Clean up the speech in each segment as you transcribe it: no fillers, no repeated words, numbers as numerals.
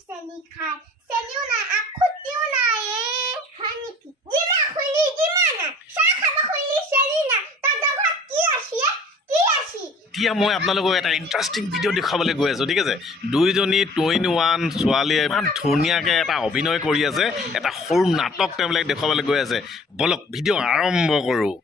চেনি খায় চেনিও নাই আখুতিও নাই হয় নেকি জিমা খুলি জিমা না চাহ খাব খুলি চেনি না তহঁতৰ ঘৰত কি আছে এতিয়া মই আপোনালোকক এটা ইণ্টাৰেষ্টিং ভিডিঅ' দেখুৱাবলৈ গৈ আছোঁ ঠিক আছে দুইজনী টুইন ওৱান ছোৱালীয়ে ইমান ধুনীয়াকৈ এটা অভিনয় কৰি আছে এটা সৰু নাটক তেওঁলোকে দেখুৱাবলৈ গৈ আছে বলক ভিডিঅ' আৰম্ভ কৰোঁ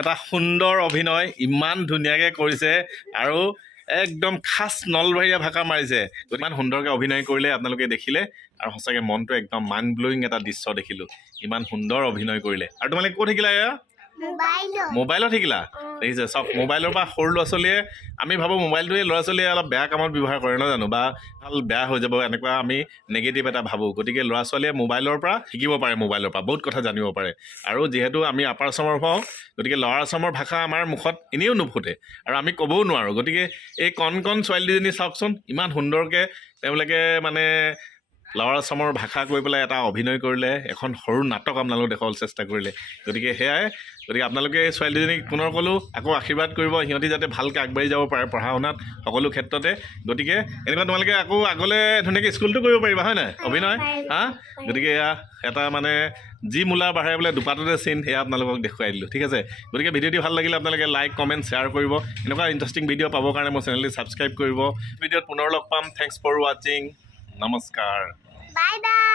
এটা সুন্দৰ অভিনয় ইমান ধুনীয়াকৈ কৰিছে আৰু একদম খাচ নলবাৰীয়া ভাষা মাৰিছে ইমান সুন্দৰকৈ অভিনয় কৰিলে আপোনালোকে দেখিলে আৰু সঁচাকৈ মনটো একদম মাইণ্ড ব্লয়িং এটা দৃশ্য দেখিলোঁ ইমান সুন্দৰ অভিনয় কৰিলে আৰু তোমালোকে ক'ত শিকিলা এয়া মোবাইলত শিকিলা দেখিছে চব মোবাইলৰ পৰা সৰু ল'ৰা ছোৱালীয়ে আমি ভাবোঁ মোবাইলটোৱে ল'ৰা ছোৱালীয়ে অলপ বেয়া কামত ব্যৱহাৰ কৰে নহয় জানো বা ভাল বেয়া হৈ যাব এনেকুৱা আমি নেগেটিভ এটা ভাবোঁ গতিকে ল'ৰা ছোৱালীয়ে মোবাইলৰ পৰা শিকিব পাৰে মোবাইলৰ পৰা বহুত কথা জানিব পাৰে আৰু যিহেতু আমি আপাৰ আচামৰ পাওঁ গতিকে ল'ৱাৰ আচামৰ ভাষা আমাৰ মুখত এনেও নুফুটে আৰু আমি ক'বও নোৱাৰোঁ গতিকে এই কণ কণ ছোৱালী দুজনী চাওকচোন ইমান সুন্দৰকৈ তেওঁলোকে মানে ল'ৱাৰ আচামৰ ভাষা কৈ পেলাই এটা অভিনয় কৰিলে এখন সৰু নাটক আপোনালোকে দেখুৱাবলৈ চেষ্টা কৰিলে গতিকে সেয়াই গতিকে আপোনালোকে ছোৱালী দুজনীক পুনৰ ক'লোঁ আকৌ আশীৰ্বাদ কৰিব সিহঁতি যাতে ভালকৈ আগবাঢ়ি যাব পাৰে পঢ়া শুনাত সকলো ক্ষেত্ৰতে গতিকে এনেকুৱা তোমালোকে আকৌ আগলৈ ধুনীয়াকৈ স্কুলটো কৰিব পাৰিবা হয় নাই অভিনয় হা গতিকে এয়া এটা মানে যি মূলা বাঢ়ে বোলে দুপাততে চিন সেয়া আপোনালোকক দেখুৱাই দিলোঁ ঠিক আছে গতিকে ভিডিঅ'টি ভাল লাগিলে আপোনালোকে লাইক কমেণ্ট শ্বেয়াৰ কৰিব এনেকুৱা ইণ্টাৰেষ্টিং ভিডিঅ' পাবৰ কাৰণে মোৰ চেনেলটি ছাবস্ক্ৰাইব কৰিব ভিডিঅ'ত পুনৰ লগ পাম থেংকছ ফৰ ৱাচিং নমস্কাৰ বাই বাই